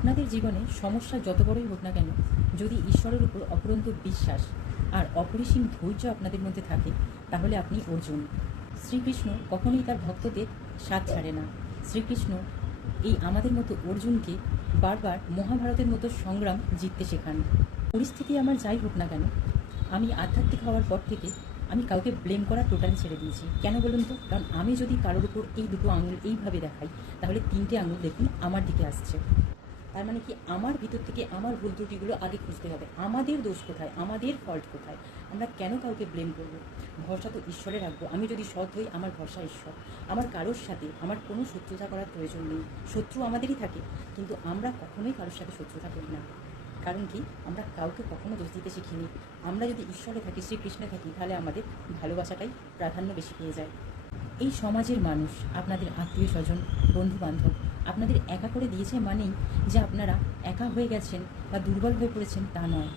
আপনাদের জীবনে সমস্যা যত বড়ই হোক না কেন, যদি ঈশ্বরের উপর অপরন্ত বিশ্বাস আর অপরিসীম ধৈর্য আপনাদের মধ্যে থাকে, তাহলে আপনি অর্জুন। শ্রীকৃষ্ণ কখনোই তার ভক্তদের সাথ ছাড়ে না। শ্রীকৃষ্ণ এই আমাদের মতো অর্জুনকে বারবার মহাভারতের মতো সংগ্রাম জিততে শেখান। পরিস্থিতি আমার যাই হোক না কেন, আমি আধ্যাত্মিক হওয়ার পর থেকে আমি কাউকে ব্লেম করা টোটালি ছেড়ে দিয়েছি। কেন বলুন তো? কারণ আমি যদি কারোর উপর এই দুটো আঙুল এইভাবে দেখাই, তাহলে তিনটে আঙুল দেখুন আমার দিকে আসছে। তার মানে কি, আমার ভিতর থেকে আমার ভুল ত্রুটিগুলো আগে খুঁজতে হবে। আমাদের দোষ কোথায়, আমাদের ফল্ট কোথায়? আমরা কেন কাউকে ব্লেম করব? ভরসা তো ঈশ্বরে রাখবো। আমি যদি সৎ হই, আমার ভরসা ঈশ্বর। আমার কারোর সাথে আমার কোনো শত্রুতা করার প্রয়োজন নেই। শত্রু আমাদেরই থাকে, কিন্তু আমরা কখনোই কারোর সাথে শত্রুতা করি না। কারণ কি, আমরা কাউকে কখনো দোষ দিতে শিখিনি। আমরা যদি ঈশ্বরে থাকি, শ্রীকৃষ্ণে থাকি, তাহলে আমাদের ভালোবাসাটাই প্রাধান্য বেশি পেয়ে যায়। এই সমাজের মানুষ, আপনাদের আত্মীয় স্বজন, বন্ধু বান্ধব আপনাদের একা করে দিয়েছে মানেই যে আপনারা একা হয়ে গেছেন বা দুর্বল হয়ে পড়েছেন, তা নয়।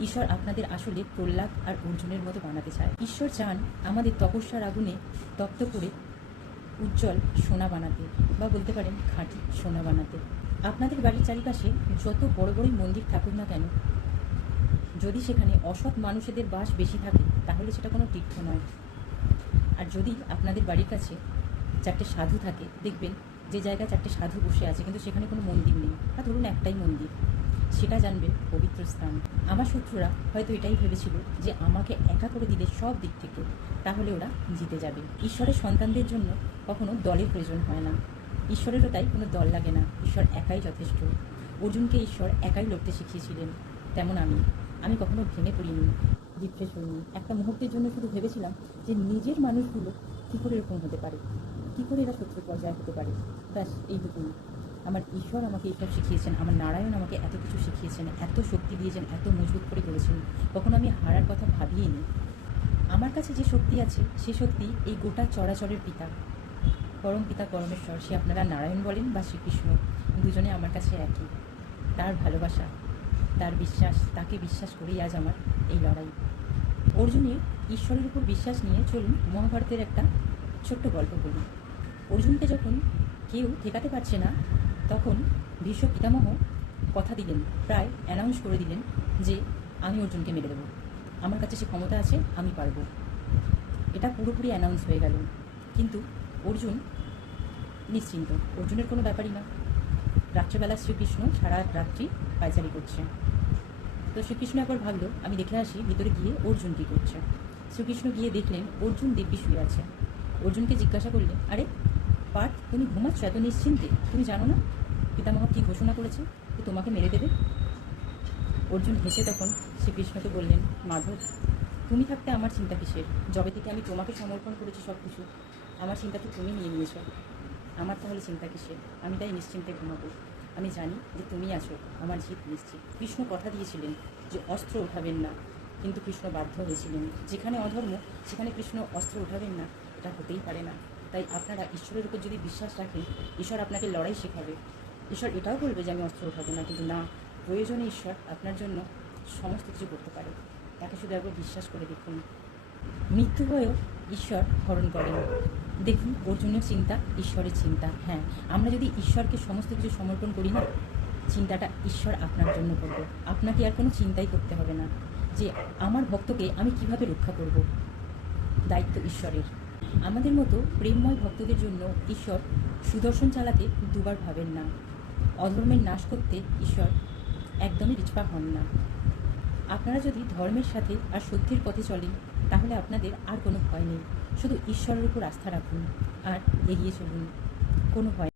ঈশ্বর আপনাদের আসলে প্রহ্লাদ আর অর্জুনের মতো বানাতে চায়। ঈশ্বর চান আমাদের তপস্যার আগুনে তপ্ত করে উজ্জ্বল সোনা বানাতে, বা বলতে পারেন খাঁটি সোনা বানাতে। আপনাদের বাড়ির চারিপাশে যত বড় বড়ই মন্দির থাকুক না কেন, যদি সেখানে অসৎ মানুষেদের বাস বেশি থাকে, তাহলে সেটা কোনো তীর্থ নয়। আর যদি আপনাদের বাড়ির কাছে চারটে সাধু থাকে, দেখবেন যে জায়গায় চারটে সাধু বসে আছে কিন্তু সেখানে কোনো মন্দির নেই, বা ধরুন একটাই মন্দির, সেটা জানবেন পবিত্র স্থান। আমার শত্রুরা হয়তো এটাই ভেবেছিল যে আমাকে একা করে দিলে সব দিক থেকে, তাহলে ওরা জিতে যাবে। ঈশ্বরের সন্তানদের জন্য কখনো দলের প্রয়োজন হয় না। ঈশ্বরেরও তাই কোনো দল লাগে না। ঈশ্বর একাই যথেষ্ট। অর্জুনকে ঈশ্বর একাই লড়তে শিখিয়েছিলেন, তেমন আমি কখনো ভেঙে পড়িনি, ডিপ্রেস হইনি। একটা মুহূর্তের জন্য শুধু ভেবেছিলাম যে নিজের মানুষগুলো কী করে এরকম হতে পারে, কী করে এরা শত্রু পর্যায়ে হতে পারে। ব্যাস এইটুকুই। আমার ঈশ্বর আমাকে এইসব শিখিয়েছেন, আমার নারায়ণ আমাকে এত কিছু শিখিয়েছেন, এত শক্তি দিয়েছেন, এত মজবুত করে করেছেন। কখনো আমি হারার কথা ভাবিইনি। আমার কাছে যে শক্তি আছে, সে শক্তি এই গোটা চরাচরের পিতা, পরম পিতা পরমেশ্বর। সে আপনারা নারায়ণ বলেন বা শ্রীকৃষ্ণ, দুজনে আমার কাছে একই। তার ভালোবাসা, তার বিশ্বাস, তাকে বিশ্বাস করেই আজ আমার এই লড়াই। অর্জুনের ঈশ্বরের উপর বিশ্বাস নিয়ে চলুন মহাভারতের একটা ছোট্ট গল্প বলি। অর্জুনকে যখন কেউ ঠেকাতে পারছে না, তখন ভীষ্ম পিতামহ কথা দিলেন, প্রায় অ্যানাউন্স করে দিলেন যে আমি অর্জুনকে মেরে দেবো, আমার কাছে সে ক্ষমতা আছে, আমি পারবো। এটা পুরোপুরি অ্যানাউন্স হয়ে গেল। কিন্তু অর্জুন নিশ্চিন্ত, অর্জুনের কোনো ব্যাপারই না। রাত্রেবেলা শ্রীকৃষ্ণ সারা রাত্রি পায়চারি করছে। তো শ্রীকৃষ্ণ একবার ভাবলো আমি দেখে আসি ভিতরে গিয়ে অর্জুন কী করছে। শ্রীকৃষ্ণ গিয়ে দেখলেন অর্জুন দিব্যি শুয়ে আছে। অর্জুনকে জিজ্ঞাসা করলেন, আরে পার্থ, তুমি ঘুমাচ্ছ এত নিশ্চিন্তে? তুমি জানো না পিতামহ কী ঘোষণা করেছে, যে তোমাকে মেরে দেবে? অর্জুন হেসে তখন শ্রীকৃষ্ণকে বললেন, মাধব, তুমি থাকতে আমার চিন্তা কিসের? যবে থেকে আমি তোমাকে সমর্পণ করেছি সব কিছু, আমার চিন্তা তো তুমি নিয়ে নিয়েছ। আমার তাহলে চিন্তা কিসের? আমি তাই নিশ্চিন্তে ঘুমাবো। আমি জানি যে তুমি আছো, আমার জিত নিশ্চিত। কৃষ্ণ কথা দিয়েছিলেন যে অস্ত্র ওঠাবেন না, কিন্তু কৃষ্ণ বাধ্য হয়েছিলেন। যেখানে অধর্ম, সেখানে কৃষ্ণ অস্ত্র ওঠাবেন না, এটা হতেই পারে না। তাই আপনারা ঈশ্বরের উপর যদি বিশ্বাস রাখেন, ঈশ্বর আপনাকে লড়াই শেখাবে। ঈশ্বর এটাও বলবে যে আমি অস্ত্র ওঠাবো না, কিন্তু না, প্রয়োজনে ঈশ্বর আপনার জন্য সমস্ত কিছু করতে পারে। তাকে শুধু একবার বিশ্বাস করে দেখুন। মৃত্যু হয়েও ঈশ্বর হরণ করেন। দেখুন, অর্জুনের চিন্তা ঈশ্বরের চিন্তা। হ্যাঁ, আমরা যদি ঈশ্বরকে সমস্ত কিছু সমর্পণ করি না, চিন্তাটা ঈশ্বর আপনার জন্য করবে। আপনাকে আর কোনো চিন্তাই করতে হবে না যে আমার ভক্তকে আমি কিভাবে রক্ষা করব। দায়িত্ব ঈশ্বরের। আমাদের মতো প্রেমময় ভক্তদের জন্য ঈশ্বর সুদর্শন চালাতে দুবার ভাবেন না। অধর্মের নাশ করতে ঈশ্বর একদমই পিছপা হন না। আপনারা যদি ধর্মের সাথে আর সত্যের পথে চলেন, তাহলে আপনাদের আর কোনো ভয় নেই। শুধু ঈশ্বরের উপর আস্থা রাখুন আর এগিয়ে চলুন, কোনো ভয়